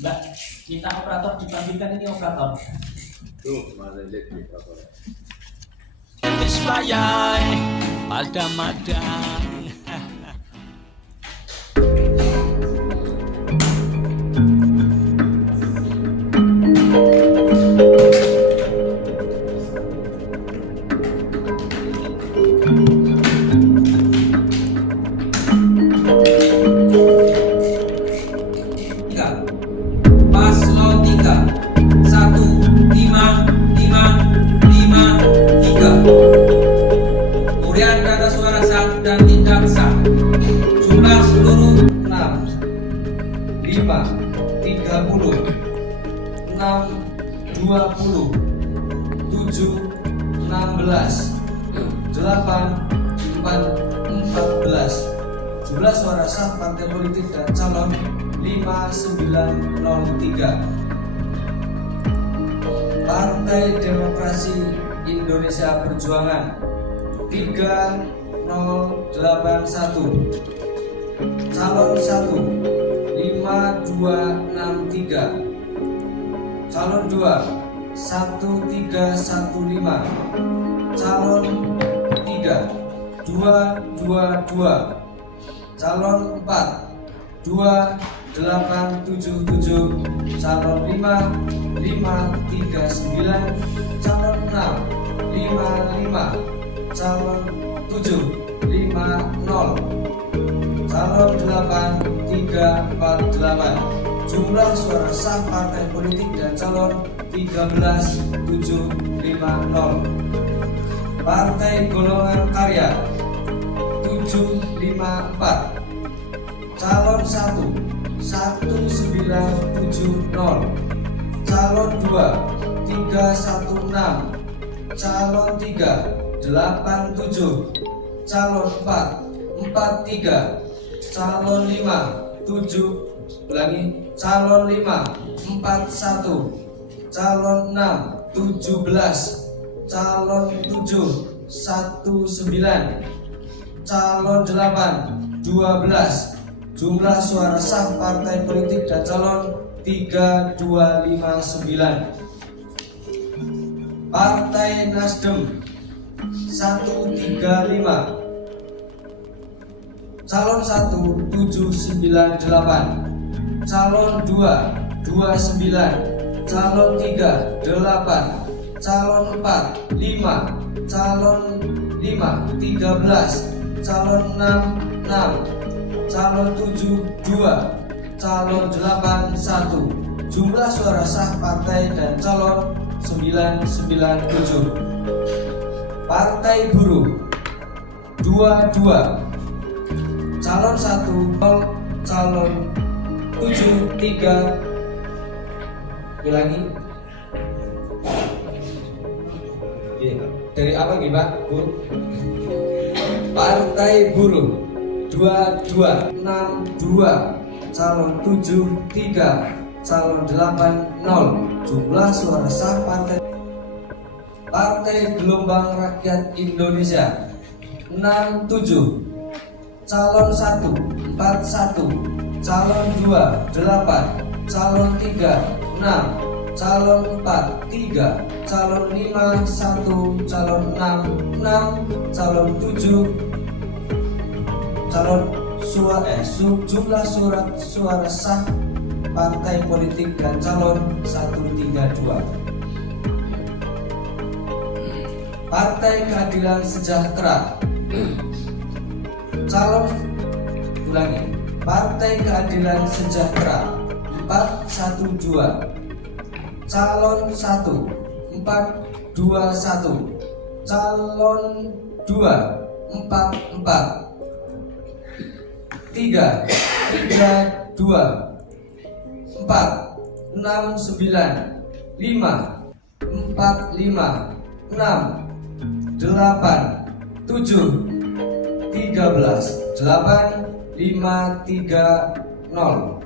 Mbak, minta operator dipanggilkan, ini operator. Tuh, mana lihat di operator. Wismayai pada madang. Paslon 3 15553. Kemudian data suara sah dan tidak sah. Jumlah seluruh 6 5 30 6 20 7 16 8 14. Jumlah suara sah partai politik dan calon 5903. Partai Demokrasi Indonesia Perjuangan 3081. Calon 1 5263. Calon 2 1315. Calon 3 222. Calon 4 2877. Calon 5 539. Calon 6 55. Calon 7 50. Calon 8 348. Jumlah suara sah partai politik dan calon 13750. Partai Golongan Karya 754. Calon 1 1970. Calon 2 316. Calon 3 87. Calon 4 43. Calon 5 7. Calon 5 41. Calon 6 17. Calon 7 19. Calon 8 12. Jumlah suara sah partai politik dan calon 3259. Partai Nasdem 135. Calon 1 798. Calon 2 29. Calon 3 8. Calon 4 5. Calon 5 13. Calon 6 6. Calon 7 2. Calon 8 1. Jumlah suara sah partai dan calon 997. Partai Buruh 22. Calon 1 0. Calon 7 3. Ulangi. Dari apa nih Pak? Partai Buruh 2262. Calon 7 3. Calon 8 0. Jumlah suara sah partai. Partai Gelombang Rakyat Indonesia 67. Calon 1 41. Calon 2 8. Calon 3 6. Calon 4 3. Calon 5 1. Calon 6 6. Calon 7. Jumlah surat suara sah partai politik dan calon 132. Partai Keadilan Sejahtera. Calon Partai Keadilan Sejahtera 412. Calon 1 421. Calon 2 44. 3 32. 4 69. 5 45. 6 8 7 13 8 5 3 0.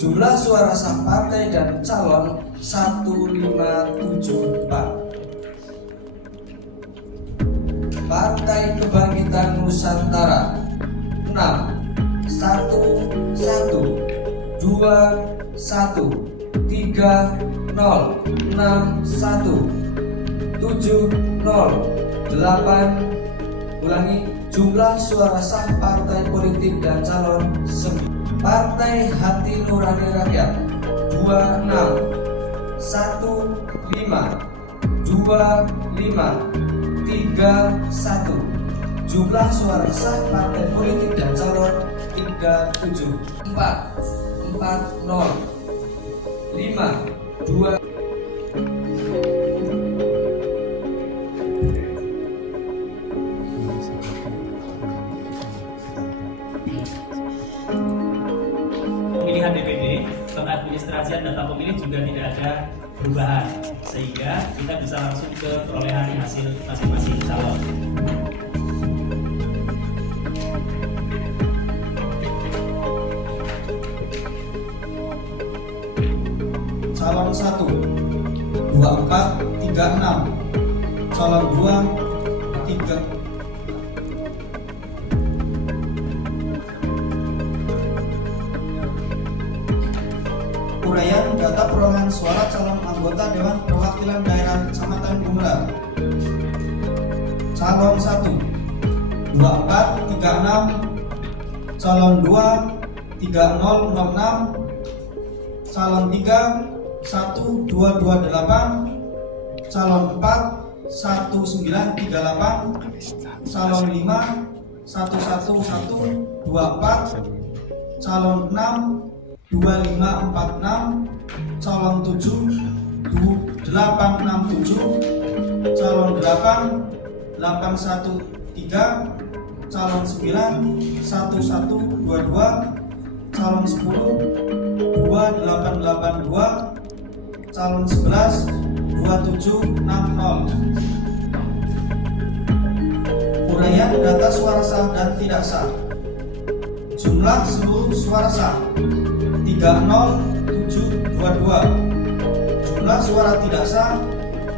Jumlah suara sah partai dan calon 1574. Partai Kebangkitan Nusantara 6 1 1 2 Ulangi, jumlah suara sah partai politik dan calon Partai Hati Nurani Rakyat 26 15 25 31. Jumlah suara sah partai politik dan calon 37 4 0 5 2. Pemilihan DPD, pengadministrasian data pemilih juga tidak ada perubahan, sehingga kita bisa langsung ke perolehan hasil masing-masing calon. Calon 1 2436, calon 2 3. Uraian data perolehan suara calon anggota Dewan Perwakilan Daerah Kecamatan Gumelar. Calon 1 2436, calon 2 3006, calon 3 1228, calon 4 1938, calon 5 11124, calon 6 2546, calon 7 2867, calon 8 813, calon 9 1122, calon 10 2882, calon 11 2760. Uraian data suara sah dan tidak sah. Jumlah seluruh suara sah 30722. Jumlah suara tidak sah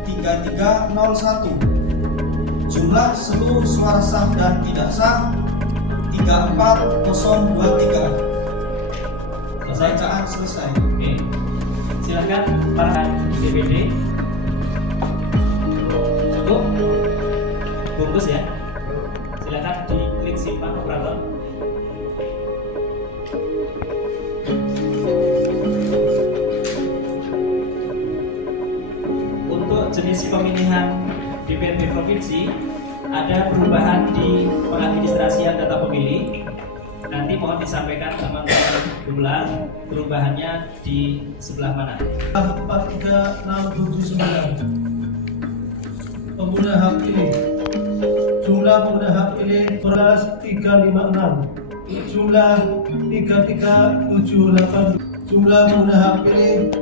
3301. Jumlah seluruh suara sah dan tidak sah 34023. Bacaan selesai. Oke, silakan para DPD. Cukup, bungkus ya. Silakan diklik simpan operator. Jenis pemilihan DPRD provinsi ada perubahan di pengadministrasian data pemilih. Nanti mohon disampaikan teman-teman Gumelar perubahannya di sebelah mana. 43679 pengguna hak pilih. Jumlah pengguna hak pilih 356. Jumlah 3378. Jumlah pengguna hak pilih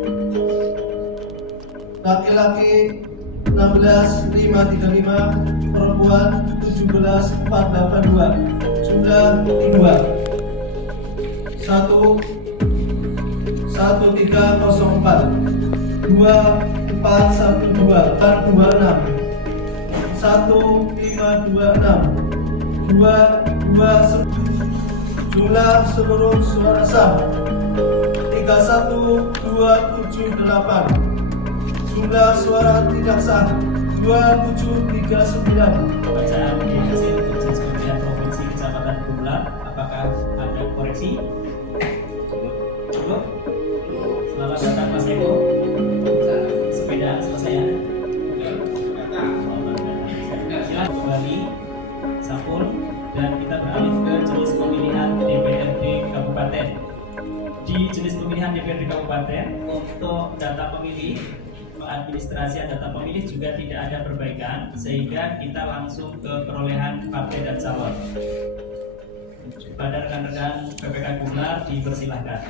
laki-laki 16535, perempuan 17482. Jumlah 2 1304, 2412, 426, 1526, 22. Jumlah seluruh suara sah 31278. Jumlah suara tidak sah 2739. Bacaan di hasil jenis pemilihan provinsi Kecamatan Gumelar, apakah ada koreksi? Cukup? Selamat datang Mas Eko. Sepeda selesai ya? Silakan kembali sampul dan kita beralih ke jenis pemilihan DPRD Kabupaten. Di jenis pemilihan DPRD Kabupaten untuk data pemilih, administrasi data pemilih juga tidak ada perbaikan, sehingga kita langsung ke perolehan partai dan calon. Pada rekan-rekan PPK Gumelar dipersilahkan.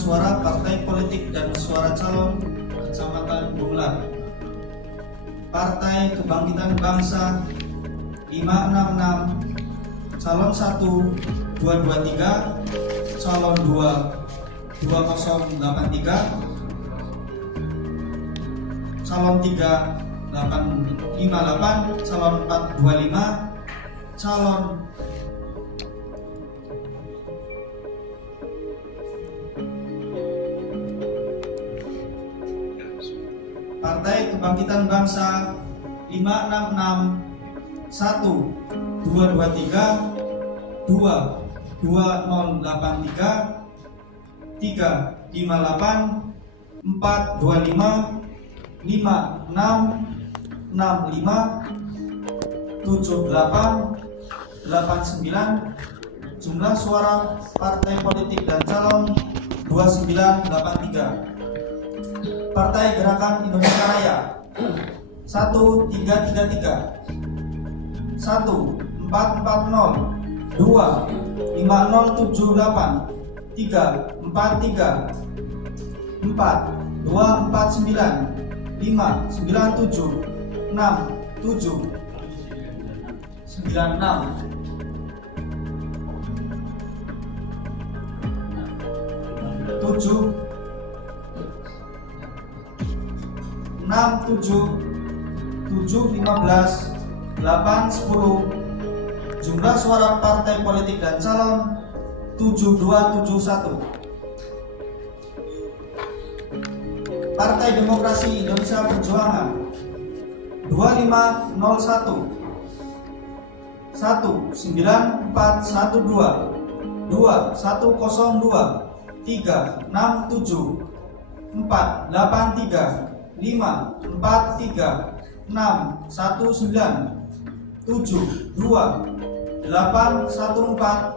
Suara partai politik dan suara calon Kecamatan Gumelar. Partai Kebangkitan Bangsa 566, calon 1 223, calon 2 2083, calon 3 858, calon 4 25, calon Partai Kebangkitan Bangsa 566 1 223 2 2083 358 425 56 65 78 89. Jumlah suara partai politik dan calon 2983. Partai Gerakan Indonesia Raya 1333 1440 2 5078 343 4 249 597 67 96 7 6 7 7 15 8 10. Jumlah suara partai politik dan calon 7271. Partai Demokrasi Indonesia Perjuangan 2501 19412 2102 367 483 543 6 19 7 2 814.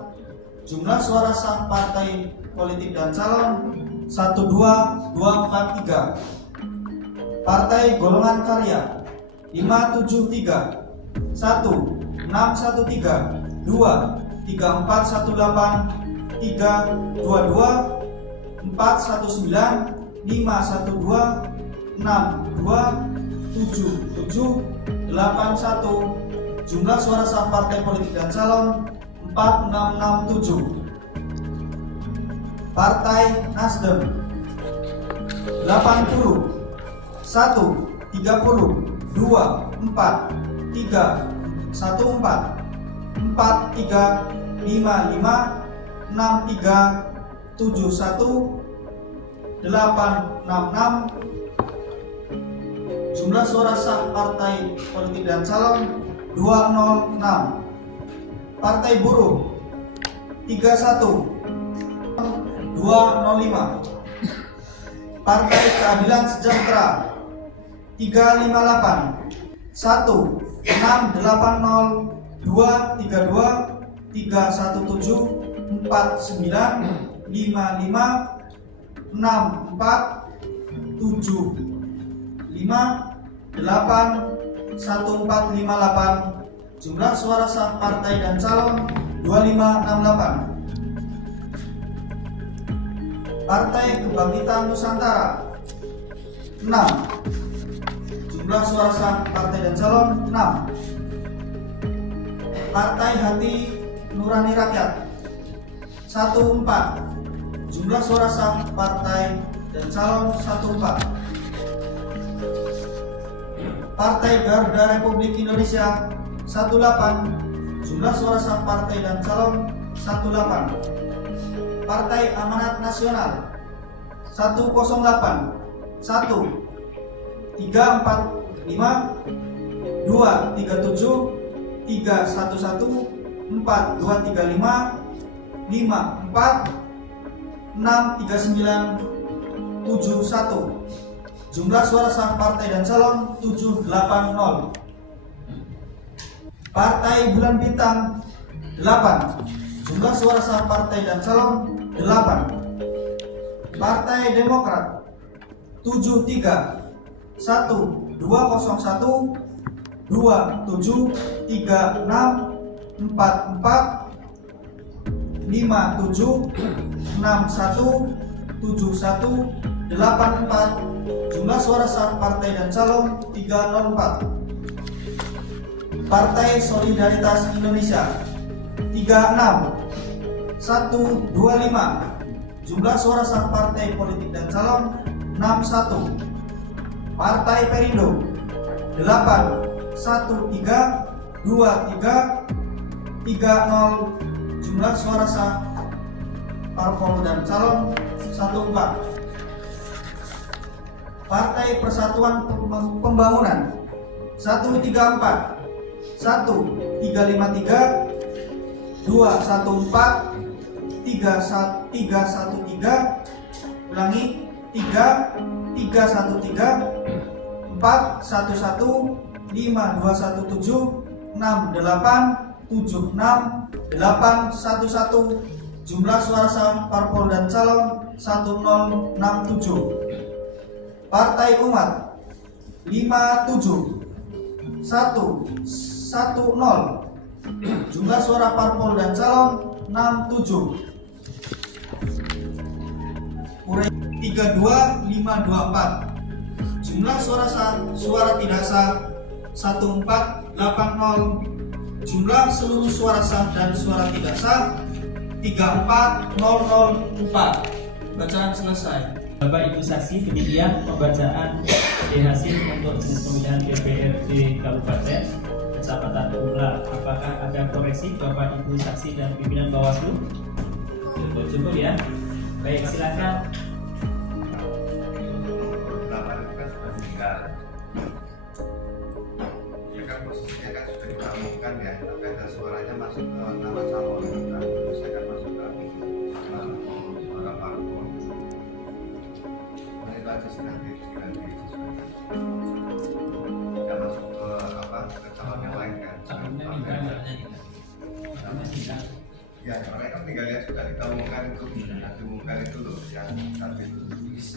Jumlah suara sah partai politik dan calon 12243. Partai Golongan Karya 573 1 613 2 3418 322 419 512 62 77 81. Jumlah suara sah partai politik dan calon 4667. Partai Nasdem 80 1 30 2 4 3 14 4 3 55 63 71 866. Jumlah suara sah partai politik dan calon 206. Partai Buruh 31 205. Partai Keadilan Sejahtera 358 1 680 232 317 49 55 64 7 5 8 1458. Jumlah suara sah partai dan calon 2568. Partai Kebangkitan Nusantara 6. Jumlah suara sah partai dan calon 6. Partai Hati Nurani Rakyat 14. Jumlah suara sah partai dan calon 14. Partai Garuda Republik Indonesia 18. Jumlah suara sah partai dan calon 18. Partai Amanat Nasional 108 1 345 237 311 4235 54 639 71. Jumlah suara sah partai dan calon 780. Partai Bulan Bintang 8. Jumlah suara sah partai dan calon 8. Partai Demokrat 73 1 201 27 36 44 57 61 71 84. Jumlah suara sah partai dan calon 304. Partai Solidaritas Indonesia 36 125. Jumlah suara sah partai politik dan calon 61. Partai Perindo 8 13 23 30. Jumlah suara sah parpol dan calon 14. Partai Persatuan Pembangunan 134 1353 214 313. Ulangi 3313 411 5217 6876 811. Jumlah suara sah parpol dan calon 1067. Partai Umat 57 110. Jumlah suara parpol dan calon 67. Pura 32524. Jumlah suara sah, suara tidak sah 1480. Jumlah seluruh suara sah dan suara tidak sah 34004. Bacaan selesai. Bapak Ibu saksi, demikian pembacaan hasil untuk jenis pemilihan DPRD Kabupaten Kecamatan Pula. Apakah ada koreksi Bapak Ibu saksi dan pimpinan Bawaslu? Cukup ya. Baik, silakan. Nama itu kan sudah meninggal. Ya kan posisinya kan sudah ditamukan ya, tapi ada suaranya masuk ke nama calon. Nah, itu saya kan masuk ke suara parpol. Nah, itu aja sih nanti disesuaikan. Tidak masuk ke ke calon yang lain kan. Ya, orang kan tinggal lihat sudah diumumkan itu loh yang tadi itu.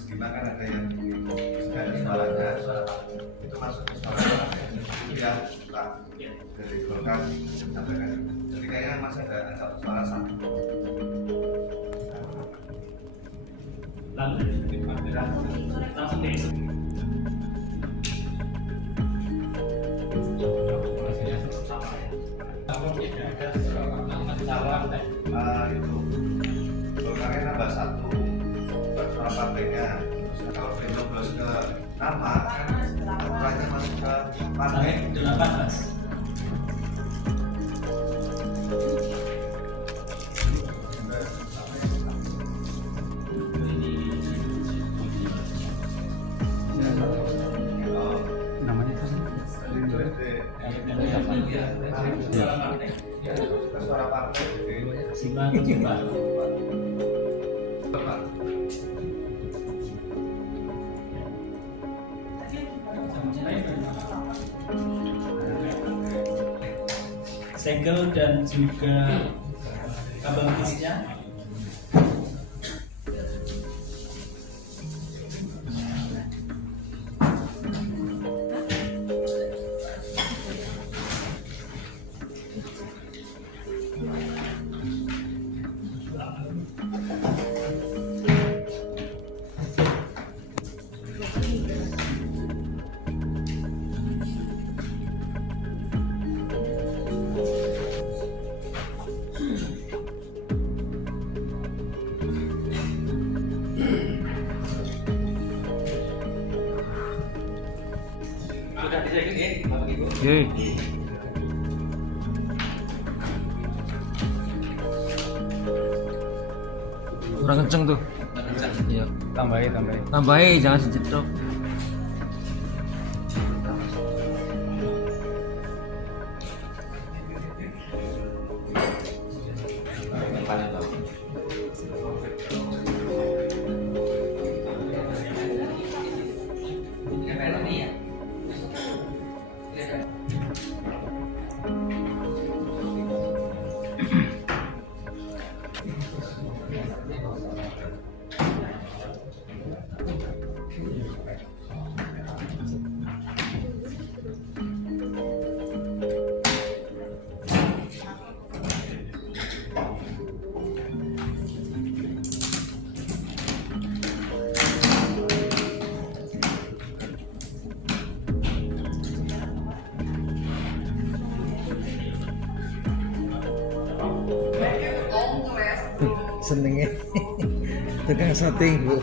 Kita kan ada yang dari suaranya itu masuk ke suara itu ya Pak dari Golkar sampaikan. Jadi kayaknya masih ada satu suara satu. Langsung diisi. Itu Golkarnya nambah satu buat suara partainya. Terus kalau di ke nama kan aturannya masuk ke partai. 18. Namanya suara partai. Simak Pak. Segel dan juga kabel kisnya. Kurang kenceng tuh. Iya. Tambahin, jangan sejetrok. senengnya tukang syuting bu.